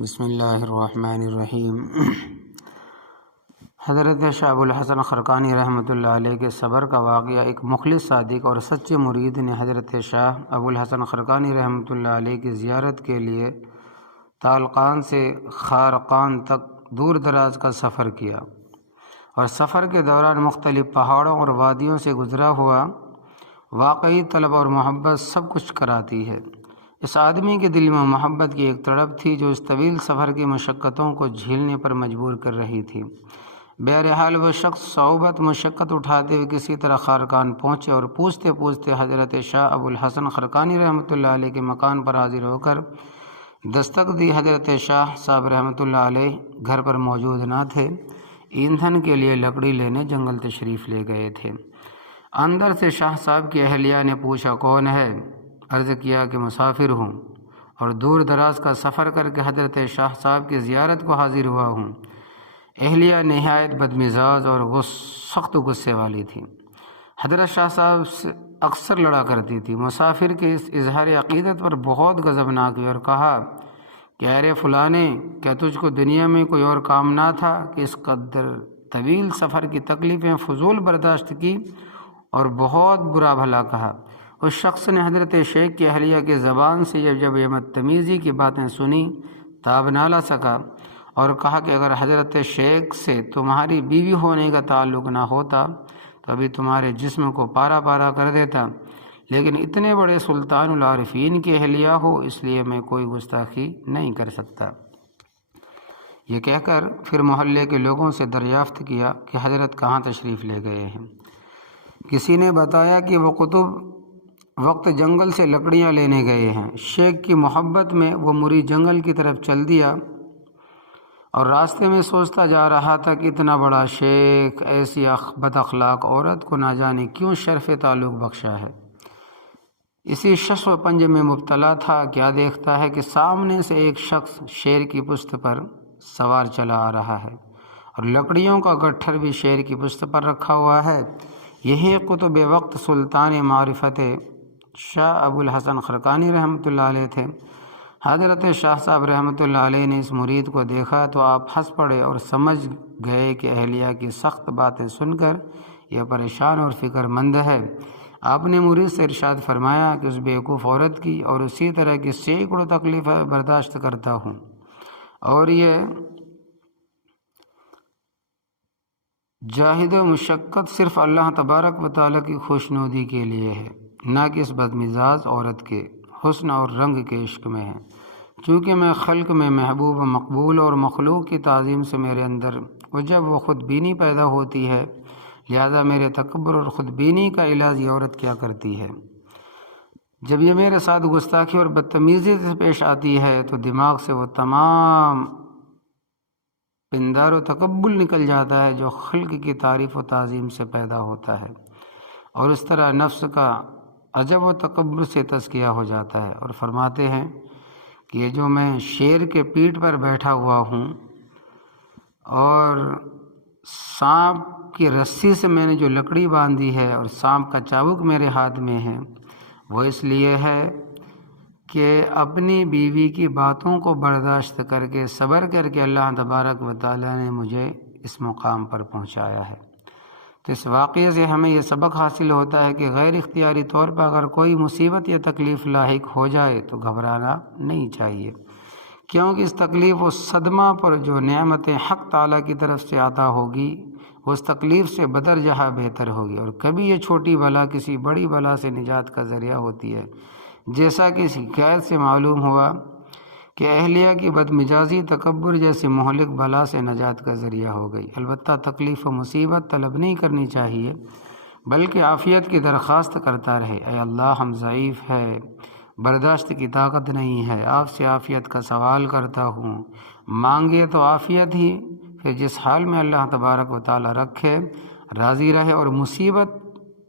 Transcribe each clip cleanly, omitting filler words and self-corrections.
بسم اللہ الرحمن الرحیم۔ حضرت شاہ ابو الحسن خرقانی رحمۃ اللہ علیہ کے صبر کا واقعہ۔ ایک مخلص صادق اور سچے مرید نے حضرت شاہ ابو الحسن خرقانی رحمۃ اللہ علیہ کی زیارت کے لیے تالقان سے خارقان تک دور دراز کا سفر کیا، اور سفر کے دوران مختلف پہاڑوں اور وادیوں سے گزرا ہوا واقعی طلب اور محبت سب کچھ کراتی ہے۔ اس آدمی کے دل میں محبت کی ایک تڑپ تھی جو اس طویل سفر کی مشقتوں کو جھیلنے پر مجبور کر رہی تھی۔ بہرحال وہ شخص صعوبت مشقت اٹھاتے ہوئے کسی طرح خارقان پہنچے، اور پوچھتے پوچھتے حضرت شاہ ابو الحسن خرقانی رحمۃ اللہ علیہ کے مکان پر حاضر ہو کر دستک دی۔ حضرت شاہ صاحب رحمۃ اللہ علیہ گھر پر موجود نہ تھے، ایندھن کے لیے لکڑی لینے جنگل تشریف لے گئے تھے۔ اندر سے شاہ صاحب کی اہلیہ نے پوچھا، کون ہے؟ عرض کیا کہ مسافر ہوں اور دور دراز کا سفر کر کے حضرت شاہ صاحب کی زیارت کو حاضر ہوا ہوں۔ اہلیہ نہایت بدمزاج اور سخت غصے والی تھی۔ حضرت شاہ صاحب سے اکثر لڑا کرتی تھی۔ مسافر کے اس اظہار عقیدت پر بہت غضبناک ہوئی اور کہا کہ ارے فلانے، کیا تجھ کو دنیا میں کوئی اور کام نہ تھا کہ اس قدر طویل سفر کی تکلیفیں فضول برداشت کی؟ اور بہت برا بھلا کہا۔ اس شخص نے حضرت شیخ کی اہلیہ کی زبان سے جب یہ بدتمیزی کی باتیں سنی تاب نہ لا سکا، اور کہا کہ اگر حضرت شیخ سے تمہاری بیوی ہونے کا تعلق نہ ہوتا تو ابھی تمہارے جسم کو پارا پارا کر دیتا، لیکن اتنے بڑے سلطان العارفین کی اہلیہ ہو، اس لیے میں کوئی گستاخی نہیں کر سکتا۔ یہ کہہ کر پھر محلے کے لوگوں سے دریافت کیا کہ حضرت کہاں تشریف لے گئے ہیں۔ کسی نے بتایا کہ وہ قطب وقت جنگل سے لکڑیاں لینے گئے ہیں۔ شیخ کی محبت میں وہ مرید جنگل کی طرف چل دیا، اور راستے میں سوچتا جا رہا تھا کہ اتنا بڑا شیخ ایسی بد اخلاق عورت کو نہ جانے کیوں شرف تعلق بخشا ہے۔ اسی شش و پنج میں مبتلا تھا، کیا دیکھتا ہے کہ سامنے سے ایک شخص شیر کی پشت پر سوار چلا آ رہا ہے، اور لکڑیوں کا گٹھر بھی شیر کی پشت پر رکھا ہوا ہے۔ یہی قطب وقت سلطان معرفت شاہ ابو الحسن خرقانی رحمۃ اللہ علیہ تھے۔ حضرت شاہ صاحب رحمۃ اللہ علیہ نے اس مرید کو دیکھا تو آپ ہنس پڑے اور سمجھ گئے کہ اہلیہ کی سخت باتیں سن کر یہ پریشان اور فکر مند ہے۔ آپ نے مرید سے ارشاد فرمایا کہ اس بیوقوف عورت کی اور اسی طرح کی سینکڑوں تکلیفیں برداشت کرتا ہوں، اور یہ جاہد و مشقت صرف اللہ تبارک و تعالیٰ کی خوشنودی کے لیے ہے، نہ کہ اس بدمزاج عورت کے حسن اور رنگ کے عشق میں ہے۔ چونکہ میں خلق میں محبوب و مقبول اور مخلوق کی تعظیم سے میرے اندر عجب و خود بینی پیدا ہوتی ہے، لہذا میرے تکبر اور خود بینی کا علاج یہ عورت کیا کرتی ہے۔ جب یہ میرے ساتھ گستاخی اور بدتمیزی سے پیش آتی ہے تو دماغ سے وہ تمام پندار و تقبل نکل جاتا ہے جو خلق کی تعریف و تعظیم سے پیدا ہوتا ہے، اور اس طرح نفس کا عجب و تکبر سے تزکیہ ہو جاتا ہے۔ اور فرماتے ہیں کہ یہ جو میں شیر کے پیٹھ پر بیٹھا ہوا ہوں اور سانپ کی رسی سے میں نے جو لکڑی باندھی ہے اور سانپ کا چابک میرے ہاتھ میں ہے، وہ اس لیے ہے کہ اپنی بیوی کی باتوں کو برداشت کر کے صبر کر کے اللہ تبارک و تعالیٰ نے مجھے اس مقام پر پہنچایا ہے۔ تو اس واقعے سے ہمیں یہ سبق حاصل ہوتا ہے کہ غیر اختیاری طور پر اگر کوئی مصیبت یا تکلیف لاحق ہو جائے تو گھبرانا نہیں چاہیے، کیونکہ اس تکلیف و صدمہ پر جو نعمت حق تعالیٰ کی طرف سے عطا ہوگی وہ اس تکلیف سے بدرجہ بہتر ہوگی، اور کبھی یہ چھوٹی بلا کسی بڑی بلا سے نجات کا ذریعہ ہوتی ہے، جیسا کہ اس حکایت سے معلوم ہوا کہ اہلیہ کی بدمزاجی تکبر جیسی مہلک بلا سے نجات کا ذریعہ ہو گئی۔ البتہ تکلیف و مصیبت طلب نہیں کرنی چاہیے، بلکہ عافیت کی درخواست کرتا رہے، اے اللہ ہم ضعیف ہے، برداشت کی طاقت نہیں ہے، آپ سے عافیت کا سوال کرتا ہوں۔ مانگے تو عافیت ہی، پھر جس حال میں اللہ تبارک و تعالیٰ رکھے راضی رہے، اور مصیبت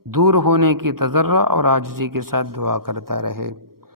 دور ہونے کی تضرع اور عاجزی کے ساتھ دعا کرتا رہے۔